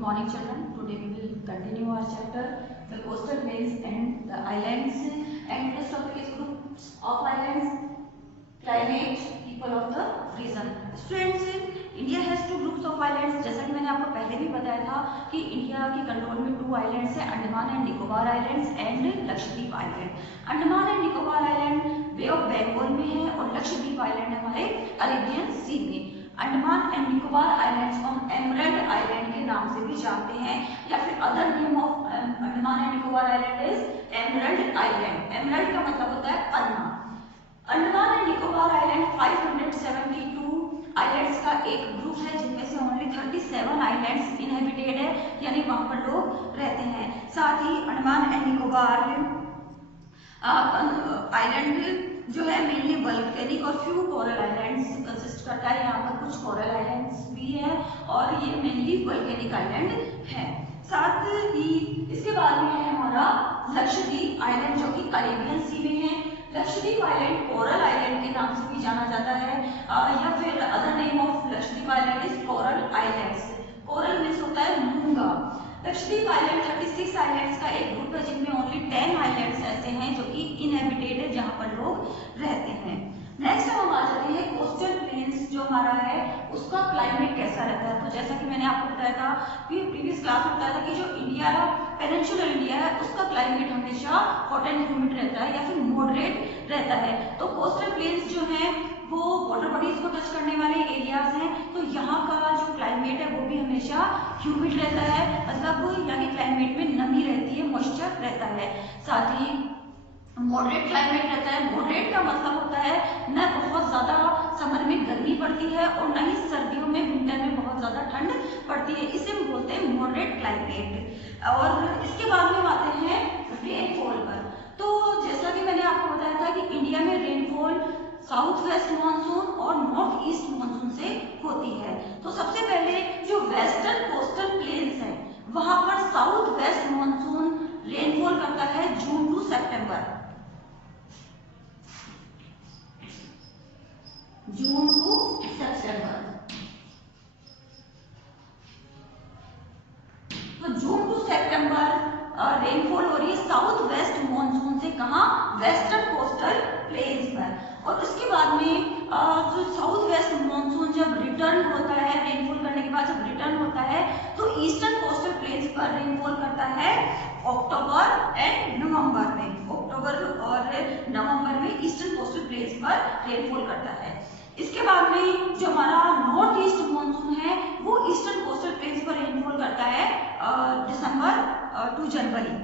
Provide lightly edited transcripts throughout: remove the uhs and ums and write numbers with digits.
Good morning, children. Today we will continue our chapter, the coastal plains and the islands. And today's topic is groups of islands, climate, people of the region. Students, India has two groups of islands. जैसा कि मैंने आपको पहले भी बताया था कि India के कंट्रोल में 2 आइलैंड्स हैं, Andaman and Nicobar islands and Lakshadweep island. Andaman and Nicobar island bay of Bengal में है और लक्षद्वीप आइलैंड हमारे अरेबियन सी में. अंडमान एंड निकोबार आइलैंड्स को हम एमरल्ड आइलैंड के नाम से भी जानते हैं या फिर other name of Andaman and Nicobar island is emerald island. Emerald का मतलब होता है पन्ना. Andaman and Nicobar island 572 islands का एक ग्रुप है जिनमें से ओनली 37 आइलैंड्स इनहेबिटेड है, यानी वहां पर लोग रहते हैं. साथ ही अंडमान एंड निकोबार आइलैंड जो है मेनली वल्केनिक और फ्यू कोरल आइलैंड्स कंसिस्ट करता है. यहाँ पर कुछ कोरल आइलैंड्स भी हैं और ये मेनली वल्केनिक आइलैंड है. साथ ही इसके बाद में है हमारा लक्षद्वीप आइलैंड जो कि अरेबियन सी में है. लक्षद्वीप आइलैंड कोरल आइलैंड के नाम से भी जाना जाता है या फिर other name of Lakshadweep island is coral islands. Coral means होता है मूंगा. लक्षद्वीप आइलैंड 36 आइलैंड्स का एक ग्रुप है जिनमें ओनली 10 आइलैंड्स ऐसे हैं जो कि इनहेबिटेड है, जहां पर लोग रहते हैं. नेक्स्ट हम आ जाते हैं कोस्टल प्लेन्स जो हमारा है उसका क्लाइमेट कैसा रहता है. तो जैसा कि मैंने आपको बताया था प्रीवियस क्लास में बताया था कि जो इंडिया पेनिनसुलर इंडिया है उसका क्लाइमेट हमेशा हॉट एंड ह्यूमिड रहता है या फिर मॉडरेट रहता है. तो कोस्टल प्लेन्स जो हैं वो वाटर बॉडीज को टच करने वाले एरियाज हैं, तो यहाँ का जो क्लाइमेट है वो भी हमेशा ह्यूमिड रहता है, मतलब यहाँ के क्लाइमेट में नमी रहती है, मॉइस्चर रहता है. साथ ही मॉडरेट क्लाइमेट रहता है. मॉडरेट का मतलब होता है न बहुत ज्यादा समर में गर्मी पड़ती है और न ही सर्दियों में विंटर में बहुत ज्यादा ठंड पड़ती है, इसे हम बोलते हैं मॉडरेट क्लाइमेट. और इसके बाद में आते हैं रेनफॉल पर. तो जैसा कि मैंने आपको बताया था कि इंडिया में रेनफॉल साउथ वेस्ट मानसून और नॉर्थ ईस्ट मानसून से होती है. तो सबसे पहले जो वेस्टर्न कोस्टल प्लेन्स है वहां पर साउथ वेस्ट मानसून रेनफॉल करता है जून टू सितंबर. जून टू सितंबर. तो जून टू सितंबर रेनफॉल हो रही है साउथ वेस्ट मानसून से. कहा? वेस्टर्न कोस्टल प्लेन्स पर. और उसके बाद में जो साउथ वेस्ट मानसून जब रिटर्न होता है, रेनफॉल करने के बाद जब रिटर्न होता है तो ईस्टर्न कोस्टल प्लेन्स पर रेनफॉल करता है अक्टूबर एंड नवंबर में. अक्टूबर और नवंबर में ईस्टर्न कोस्टल प्लेन्स पर रेनफॉल करता है. इसके बाद में जो हमारा नॉर्थ ईस्ट मानसून है वो ईस्टर्न कोस्टल प्लेन्स पर रेनफॉल करता है दिसंबर टू जनवरी.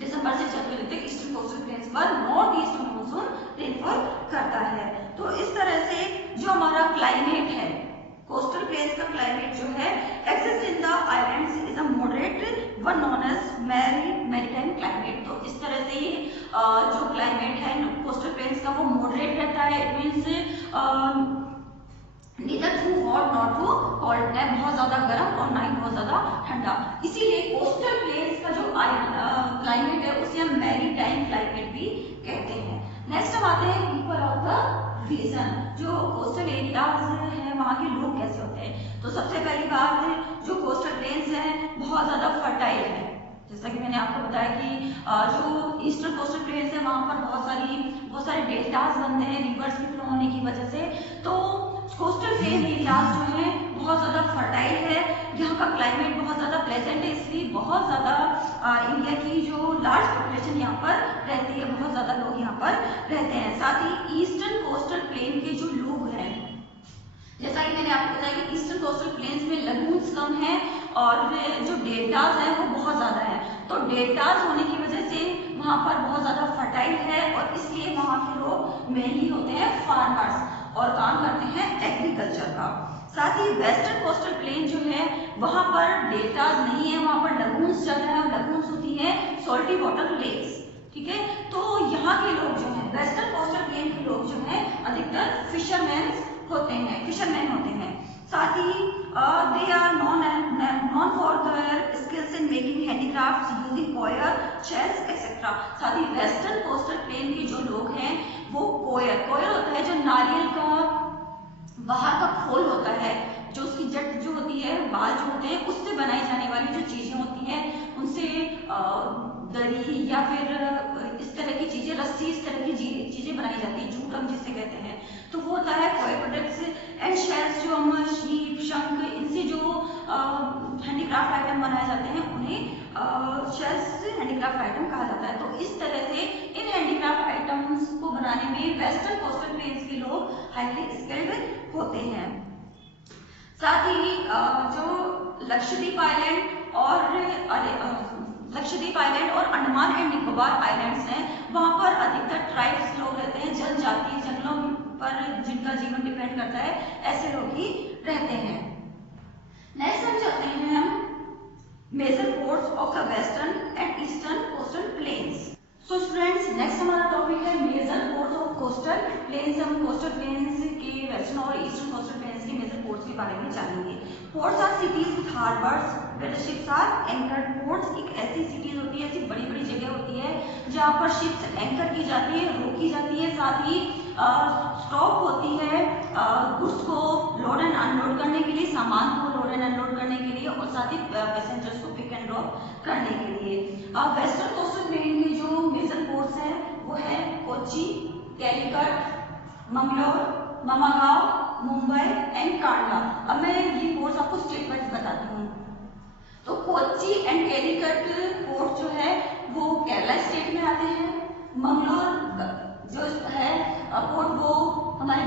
दिसंबर से जनवरी तक ईस्टर्न कोस्टल प्लेन्स पर नॉर्थ ईस्ट मानसून रेनफॉल करता है. तो इस तरह से जो हमारा क्लाइमेट है कोस्टल प्लेन्स का क्लाइमेट जो है exist in the islands is a moderate one known as maritime climate. तो इस तरह से जो क्लाइमेट है कोस्टल प्लेन्स का वो मॉडरेट रहता है. It means neither too hot not too cold, न बहुत ज्यादा गर्म और ना ही बहुत ज्यादा ठंडा. इसीलिए कोस्टल प्लेन्स का जो क्लाइमेट है उसे हम मैरीटाइम क्लाइमेट भी कहते हैं. नेक्स्ट हम आते हैं पीपल ऑफ द रीजन. जो कोस्टल एरियाज है वहाँ के लोग कैसे होते हैं. तो सबसे पहली बात जो कोस्टल प्लेन्स हैं बहुत ज्यादा फर्टाइल है. जैसा कि मैंने आपको बताया कि जो ईस्टर्न कोस्टल प्लेन्स है वहाँ पर बहुत सारे डेल्टास बनते हैं रिवर्स के फ्लो होने की वजह से. तो कोस्टल प्लेन एरियाज जो है बहुत ज्यादा फर्टाइल है. यहाँ का क्लाइमेट बहुत ज्यादा प्लेजेंट है, इसलिए बहुत ज्यादा इंडिया की जो लार्ज पॉपुलेशन यहाँ पर रहती है, बहुत ज्यादा लोग यहाँ पर रहते हैं. साथ ही ईस्टर्न कोस्टल प्लेन के जो लोग हैं, जैसा कि मैंने आपको बताया कि ईस्टर्न कोस्टल प्लेन्स में लगून्स कम है और जो डेल्टास है वो बहुत ज्यादा है. तो डेल्टास होने की वजह से वहाँ पर बहुत ज्यादा फर्टाइल है और इसलिए वहाँ के लोग मेनली होते हैं फार्मर्स और काम करते हैं एग्रीकल्चर का. साथ ही वेस्टर्न कोस्टल प्लेन जो है वहां पर डेल्टास नहीं है, वहां पर लगून्स ज्यादा है. लगून्स होती है सॉल्टी वाटर लेक्स. ठीक है. तो यहाँ के लोग जो है वेस्टर्न कोस्टल प्लेन के लोग जो है अधिकतर फिशरमैन होते हैं. साथ ही they are known for their skills in making handicrafts using coir, shells etcetera. साथ ही वेस्टर्न कोस्टल प्लेन के जो लोग हैं वो कॉयर होता है जो नारियल का बाहर का खोल होता है, जो उसकी जट जो होती है, बाल जो होते हैं उससे बनाई जरी या फिर इस तरह की चीजें, रस्सी, इस तरह की चीजें बनाई जाती है, जूट हम जिसे कहते हैं। तो वो होता है कोई प्रोडक्ट्स एंड शेल्स, जो हम शीप, शंख, इनसे जो हैंडीक्राफ्ट आइटम बनाए जाते हैं उन्हें शेल्स हैंडीक्राफ्ट आइटम कहा जाता है। तो इस तरह से इन हैंडीक्राफ्ट आइटम्स को बनाने में वेस्टर्न कोस्टल प्लेन्स के लोग हाईली स्किल्ड होते हैं। साथ ही जो लक्षद्वीप आइलैंड और अंडमान एंड निकोबार आइलैंड्स हैं, वहां पर अधिकतर ट्राइब्स लोग रहते हैं, जनजाति, जंगलों पर जिनका जीवन डिपेंड करता है, ऐसे लोग ही रहते हैं। नेक्स्ट हम चलते हैं major ports of the western and eastern coastal plains. So students, next हमारा टॉपिक है major ports of coastal plains. हम कोस्टल प्लेन्स के वेस्टर्न और ईस्टर्न कोस्टल प्लेन्स के मेजर पोर्ट्स के बारे में जानेंगे। Ports are cities with harbours where ships are anchored. Ports एक ऐसी सिटीज होती है, ऐसी बड़ी बड़ी जगह होती है जहाँ पर शिप्स एंकर की जाती है, रोकी जाती है, साथ ही स्टॉप होती है गुड्स को लोड एंड अनलोड करने के लिए, सामान को लोड एंड अनलोड करने के लिए, और साथ ही पैसेंजर्स को पिक एंड ड्रॉप करने के लिए। वेस्टर्न कोस्टल प्लेन के जो मेजर पोर्ट्स हैं वो है कोच्चि, कैलिकट, मंगलोर, ममागांव, मुंबई एंड कांडला। अब मैं ये पोर्ट्स आपको स्टेट वाइज बताती हूँ। तो कोच्चि एंड कैलिकट पोर्ट जो है वो केरला स्टेट में आते हैं। मंगलोर जो है पोर्ट वो हमारे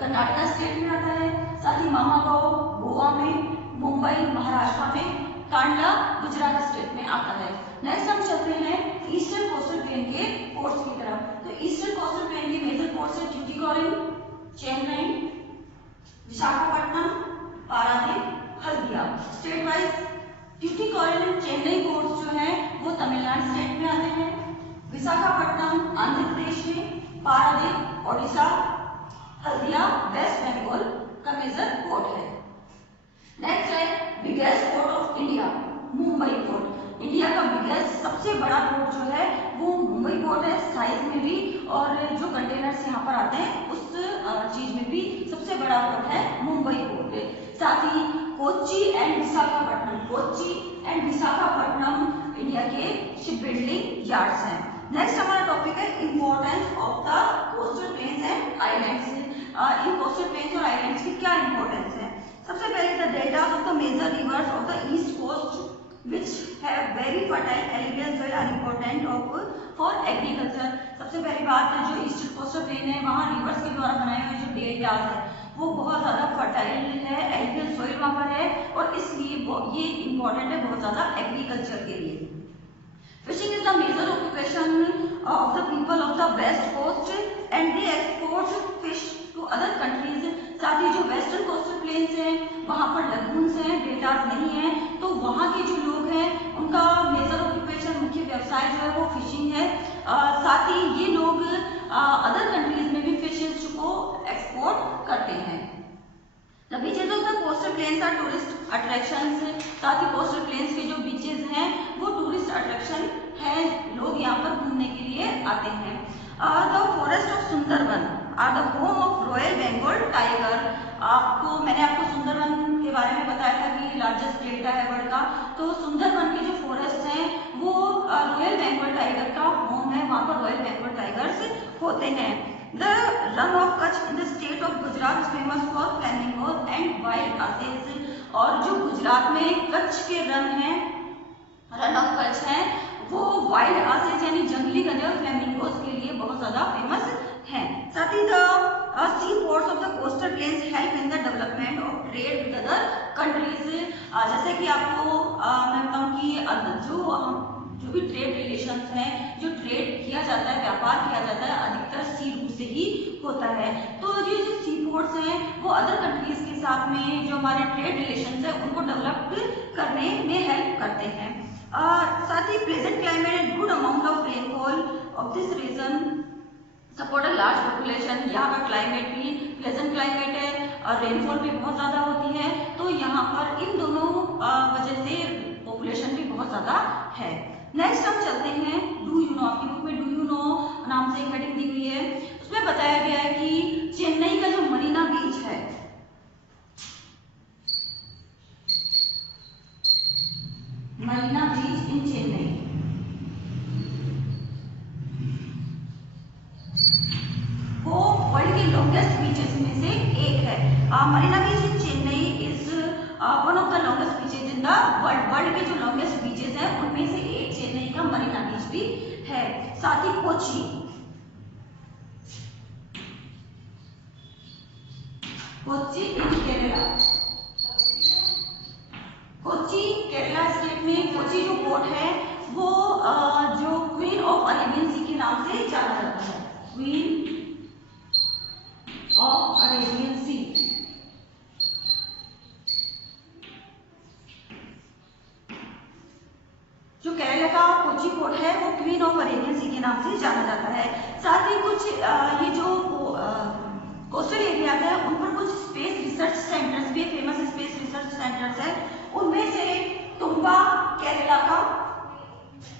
कर्नाटका स्टेट में आता है। साथ ही मामागांव गोवा में, मुंबई महाराष्ट्र में, कांडला गुजरात स्टेट में आता है। नेक्स्ट हम चलते हैं ईस्टर्न कोस्टल प्लेन के पोर्ट्स की तरफ। तो ईस्टर्न कोस्टल प्लेन के मेजर पोर्ट्स है Tuticorin, Chennai, Visakhapatnam, Paradip, Haldia. State wise Tuticorin, Chennai ports जो है वो तमिलनाडु स्टेट में आते हैं। विशाखापट्टनम आंध्र प्रदेश में, पारादीप ओडिशा, हल्दिया वेस्ट बंगाल का मेजर पोर्ट है। नेक्स्ट है biggest port of India, Mumbai port. India का बिगेस्ट, सबसे बड़ा पोर्ट जो है वो मुंबई पोर्ट है, साइज में भी और जो कंटेनर्स यहाँ पर आते हैं उस चीज में भी सबसे बड़ा पोर्ट है मुंबई पोर्ट। साथ ही Kochi and Visakhapatnam, Kochi and Visakhapatnam India के शिप बिल्डिंग यार्ड्स हैं। नेक्स्ट हमारा टॉपिक है importance of the coastal plains and islands. इन कोस्टल प्लेन्स और आइलैंड्स की क्या इंपॉर्टेंस है? सबसे पहले the deltas of the major rivers of the east coast which have very fertile alluvial soil are important for agriculture। सबसे पहली बात है जो ईस्टर्न कोस्टल प्लेन है वहाँ रिवर्स के द्वारा बनाए हुए जो डेल्टास है वो बहुत ज्यादा फर्टाइल है, एलुवियल सोइल वहाँ पर है और इसलिए ये इंपॉर्टेंट है बहुत ज्यादा एग्रीकल्चर के लिए। Fishing is the major occupation of the people of the west coast and they export fish to other countries। साथ ही जो वेस्टर्न कोस्टल प्लेन्स हैं वहाँ पर लगून्स हैं, डेल्टास नहीं है, तो वहाँ के जो लोग हैं उनका मेजर ऑक्यूपेशन, मुख्य व्यवसाय जो है वो फिशिंग है। साथ ही ये लोग अदर कंट्रीज में भी फिशेज को एक्सपोर्ट करते हैं। The beaches of the coastal plains are tourist attractions। साथ ही कोस्टल प्लेन्स के जो बीचेस हैं वो टूरिस्ट अट्रैक्शन है, लोग यहाँ पर घूमने के लिए आते हैं। The forest of Sundarban are the home of Royal Bengal tiger। मैंने आपको सुंदरवन के बारे में बताया था कि लार्जेस्ट डेल्टा है वर्ल्ड का, तो सुंदरवन के जो फॉरेस्ट हैं वो रॉयल बंगाल टाइगर का होम है, वहाँ पर रॉयल बंगाल टाइगर्स होते हैं। The run of Kutch in the state of Gujarat is famous for flamingos and wild asses। और जो गुजरात में कच्छ के रन हैं, रन ऑफ कच्छ हैं, वो वाइल्ड आसेज यानी जंगली गधे और फ्लेमिंगोज के लिए बहुत ज्यादा फेमस हैं। साथ ही sea ports of the coastal plains help in the development of trade with other countries. जैसे कि आपको मैं बताऊं कि जो भी ट्रेड रिलेशंस हैं, जो ट्रेड किया जाता है, व्यापार किया जाता है, अधिकतर सी रूट से ही होता है। तो ये जो सी पोर्ट्स हैं वो अदर कंट्रीज के साथ में जो हमारे ट्रेड रिलेशंस हैं उनको डेवलप करने में हेल्प करते हैं। साथ ही pleasant climate and good amount of rainfall of this region support a large population. यहाँ का क्लाइमेट भी प्लेजेंट क्लाइमेट है और रेनफॉल भी बहुत ज़्यादा होती है, तो यहाँ पर इन दोनों वजह से पॉपुलेशन भी बहुत ज़्यादा है। नेक्स्ट हम चलते हैं डू यू नो। आपकी बुक में डू यू नो नाम से एक हेडिंग दी हुई है, उसमें बताया गया है कि चेन्नई का जो मरीना बीच है, मरीना बीच इन चेन्नई, द वर्ल्ड, वर्ल्ड के जो लॉन्गेस्ट बीचेस हैं उनमें से एक चेन्नई का मरीना बीच भी है। साथ ही कोची, कोची इन केरला, कोची केरला स्टेट में कोची जो पोर्ट है वो जो क्वीन ऑफ अरेबियन सी के नाम से जाना जाता है, क्वीन ऑफ अरेबियन सी। जो केरला का कोची पोर्ट है वो क्वीन ऑफ अरेबियन सी के नाम से जाना जाता है। साथ ही कुछ ये जो कोस्टल एरियाज है उन पर कुछ स्पेस रिसर्च सेंटर्स भी, फेमस स्पेस रिसर्च सेंटर्स है। उनमें से तुम्बा केरला का,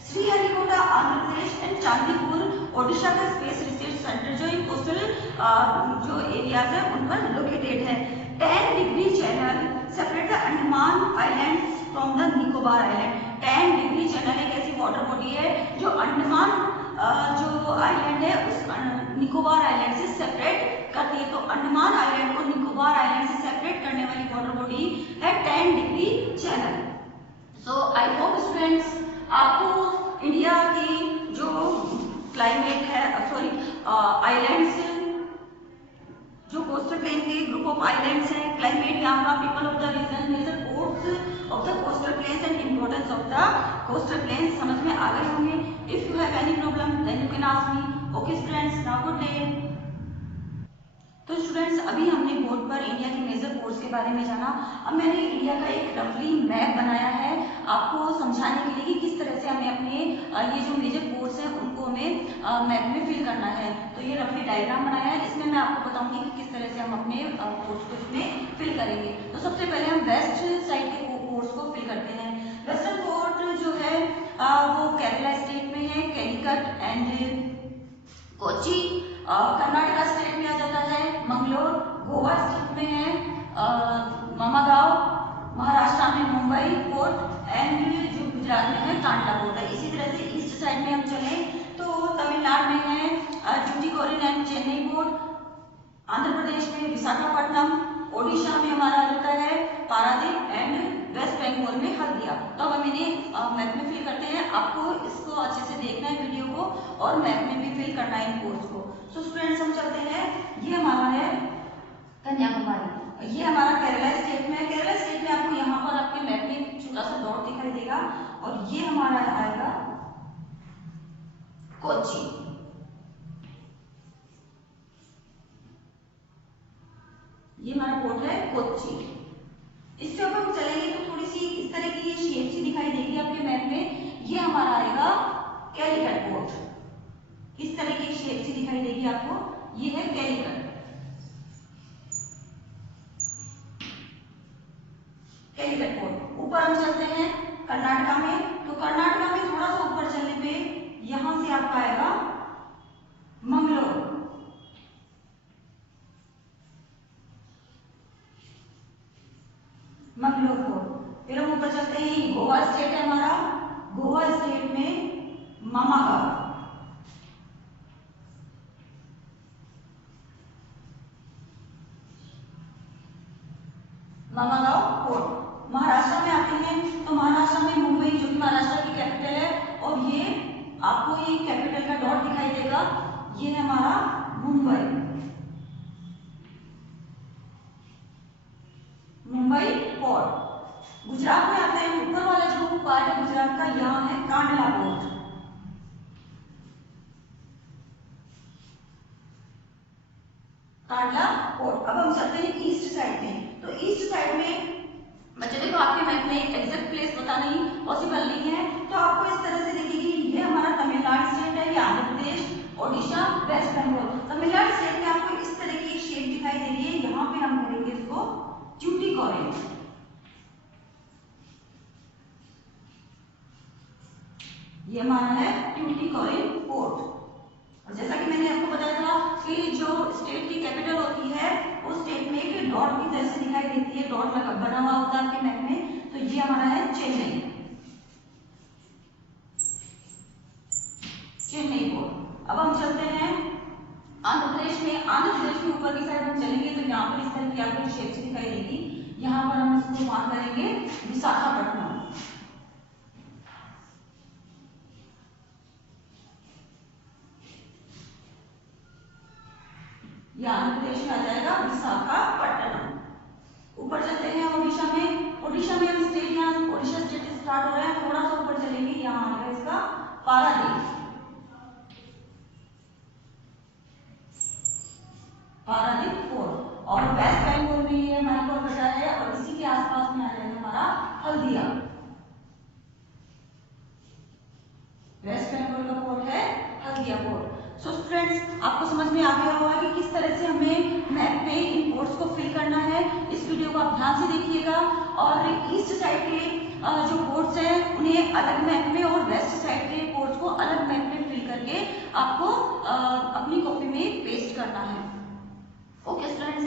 श्रीहरिकोटा आंध्र प्रदेश एंड चांदीपुर ओडिशा का स्पेस रिसर्च सेंटर जो इन कोस्टल जो एरियाज है उन पर लोकेटेड है। 10 degree channel separate the Andaman islands from the Nicobar island. 10 degree channel एक ऐसी वाटर बॉडी है जो अंडमान जो आइलैंड है उस निकोबार आइलैंड से सेपरेट करती है। तो अंडमान आइलैंड को निकोबार आइलैंड से सेपरेट करने वाली वाटर बॉडी है 10 degree channel. So I hope students आपको इंडिया की जो क्लाइमेट है, सॉरी आइलैंड्स, जो कोस्टल प्लेन के ग्रुप ऑफ आइलैंड्स हैं, क्लाइमेट, यहाँ का people of the region, major ports of the coastal plains and importance of the coastal plains समझ में आ गए होंगे। If you have any problem then you can ask me. Okay students, now good day. तो students अभी हमने board पर India के मेजर पोर्ट्स के बारे में जाना। अब मैंने इंडिया का एक रफली मैप बनाया है आपको समझाने के लिए कि किस तरह से हमें अपने ये जो मेजर पोर्ट्स हैं उनको हमें मैप में फिल करना है। तो ये रफली डायग्राम बनाया है, इसमें मैं आपको बताऊंगी कि किस तरह से हम अपने पोर्ट्स को इसमें फिल करेंगे। तो सबसे पहले हम वेस्ट साइड के पोर्ट्स को फिल करते हैं। वेस्टर्न पोर्ट जो है वो केरला स्टेट में है, कैलीकट एंड कोची। कर्नाटका स्टेट में आ जाता है मंगलोर, गोवा स्टेट में है मामागांव, महाराष्ट्र में मुंबई पोर्ट एंड जो गुजरात में है कांडला पोर्ट है। इसी तरह से ईस्ट साइड में हम चले तो तमिलनाडु में है टुटिकोरिन एंड चेन्नई पोर्ट, आंध्र प्रदेश में विशाखापट्टनम, ओडिशा में हमारा आ जाता है पारादीप एंड वेस्ट बंगाल में हल्दिया। तो अब हम इन्हें मैप में फिल करते हैं। आपको इसको अच्छे से देखना है वीडियो को और मैप में भी फिल करना है इन पोर्ट्स को। सो स्टूडेंट्स हम चलते हैं, ये हमारा है कन्याकुमारी, ये हमारा केरला स्टेट में है। केरला स्टेट में आपको यहाँ पर आपके मैप में एक छोटा सा डॉट दिखाई देगा और ये हमारा आएगा कोची। ये हमारा पोर्ट है कोची। इससे ऊपर हम चलेंगे तो थोड़ी सी इस तरह की ये शेप सी दिखाई देगी आपके मैप में। ये हमारा आएगा कैलीकट पोर्ट, इस तरह की शेप सी दिखाई देगी आपको, ये है कैलीकट। कैलीकट पोर्ट। ऊपर हम चलते हैं कर्नाटका में, तो कर्नाटका में थोड़ा सा ऊपर चलने पे यहां से आपका आएगा मंगलोर। मंगलोर पोर्ट। फिर हम ऊपर चलते हैं, गोवा स्टेट है हमारा, गोवा स्टेट में मामागांव। मामागांव पोर्ट। महाराष्ट्र में आते हैं तो महाराष्ट्र में मुंबई जो कि महाराष्ट्र की कैपिटल है और ये आपको ये कैपिटल का डॉट दिखाई देगा, ये है हमारा मुंबई। मुंबई पोर्ट। गुजरात में आते हैं, ऊपर वाला जो पार्ट है गुजरात का, यहाँ है कांडला पोर्ट। कांडला पोर्ट। अब हम चलते हैं ईस्ट साइड में, तो ईस्ट साइड में बच्चे देखो आपके मैप में एक एग्जैक्ट प्लेस बताना ही पॉसिबल नहीं है, तो आपको इस तरह से दिखेगी, ये हमारा तमिलनाडु स्टेट है, ये आंध्र प्रदेश, ओडिशा, वेस्ट बंगाल। तमिलनाडु स्टेट में आपको इस तरह की एक शेप दिखाई दे रही है, यहाँ पे हम करेंगे इसको ट्यूटिकोरिन। ये हमारा है ट्यूटिकोरिन पोर्ट। और जैसा कि मैंने आपको बताया था कि जो स्टेट की कैपिटल होती है उस स्टेट में एक डॉट की तरह से दिखाई देती है, डॉट लगा बना हुआ होता है आपके मैप में, तो ये हमारा है चेन्नई। चेन्नई पोर्ट। अब हम चलते हैं आंध्र प्रदेश में। आंध्र प्रदेश में ऊपर की साइड हम चलेंगे तो यहाँ पर इस तरह की आपको शेप दिखाई देगी, यहाँ पर हम इसको मार्क करेंगे विशाखापट्टनम। ये आंध्र प्रदेश में आ जाएगा विशाखापट्टनम। ऊपर चलते हैं ओडिशा में। ओडिशा में हम स्टेट यहाँ ओडिशा स्टेट से स्टार्ट हो रहा है, थोड़ा सा ऊपर चलेंगे, यहाँ आ गया इसका पारादीप। पारादीप फोर्ट। और वेस्ट बंगाल में ये हमारी कोलकाता है, और इसी के आसपास में आ जाएगा हमारा हल्दिया। वेस्ट बंगाल का पोर्ट है हल्दिया पोर्ट। सो स्टूडेंट्स, आपको समझ में आ गया होगा कि किस तरह से हमें मैप में इन पोर्ट्स को फिल करना है। इस वीडियो को आप ध्यान से देखिएगा, और ईस्ट साइड के जो पोर्ट्स हैं उन्हें अलग मैप में, और वेस्ट साइड के पोर्ट्स को अलग मैप में फिल करके आपको अपनी कॉपी में पेस्ट करना है। Okay students.